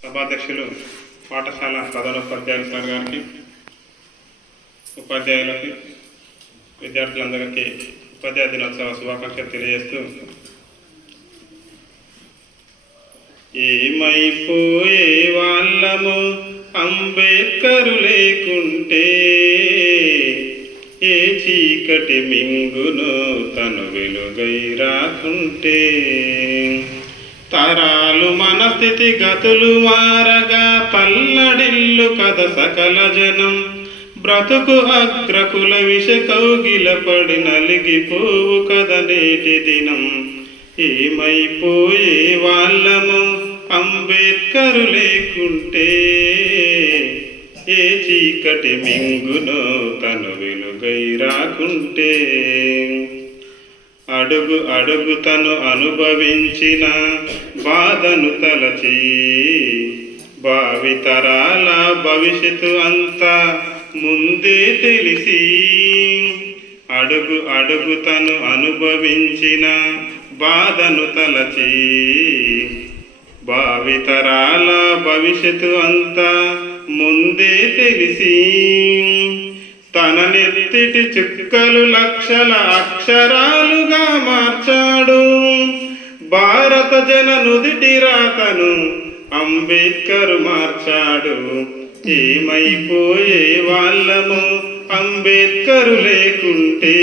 సభాధ్యక్షులు పాఠశాల ప్రధానోపాధ్యాయులు సార్ గారికి ఉపాధ్యాయులకి విద్యార్థులందరికీ ఉపాధ్యాయ దినోత్సవ శుభాకాంక్షలు తెలియజేస్తూ ఏమైపోయే వాళ్ళము అంబేద్కరు లేకుంటే ఏ చీకటి మింగును తను వెలుగై రాకుంటే. తరాలు మన స్థితి గతులు మారగా పల్లడిల్లు కథ సకల జనం. బ్రతుకు అగ్రకుల విష కౌగిల పడి నలిగిపోవు కథ నేటి దినం. ఏమైపోయే వాళ్ళము అంబేద్కరు లేకుంటే? ఏ చీకటి మింగునో తను వెలుగై రాకుంటే? అడుగు అడుగు తను అనుభవించిన బాధను తలచి. భావితరాల భవిష్యత్తు అంతా ముందే తెలిసి. అడుగు అడుగు తను అనుభవించిన బాధను తలచి. భావితరాల భవిష్యత్తు అంతా ముందే తెలిసి. తన నెత్తిటి చుక్కలు లక్షల అక్షరాలుగా మార్చాడు. భారత జన నుదిటి రాతను అంబేద్కర్ మార్చాడు. ఏమైపోయే వాళ్ళము అంబేద్కరు లేకుంటే?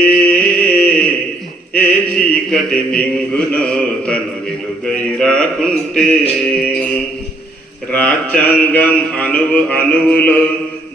ఏ చీకటి మింగునో తను వెలుగై రాకుంటే? రాజ్యాంగం అణువు అణువులో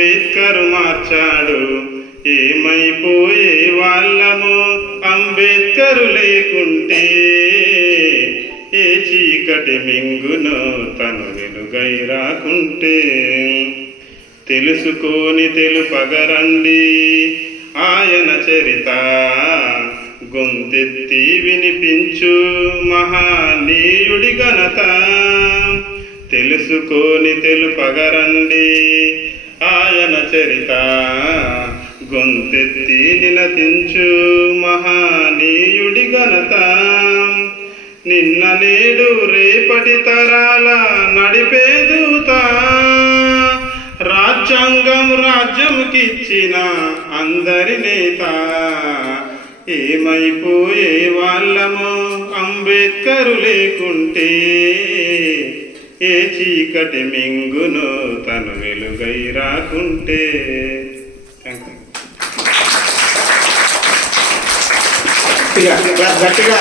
అంబేద్కర్ మార్చాడు. ఏమైపోయే వాళ్ళము అంబేద్కరు లేకుంటే? ఏ చీకటి మింగునో తను వెలుగై రాకుంటే? తెలుసుకొని తెలుపగరండి. ఆయన చరిత గొంతెత్తి వినిపించు మహానీయుడి ఘనత. తెలుసుకొని తెలుపగరండి. ఆయన చరిత. గొంతెత్తి నిలపించు మహానీయుడి ఘనత. నిన్న నేడు రేపటి తరాల నడిపే దూత. రాజ్యాంగం రాజ్యంకిచ్చిన అందరి నేత. ఏమైపోయే వాళ్ళము అంబేద్కరు లేకుంటే. ఏ చీకటి మింగును తను వెలుగై రాకుంటే. గట్టిగా.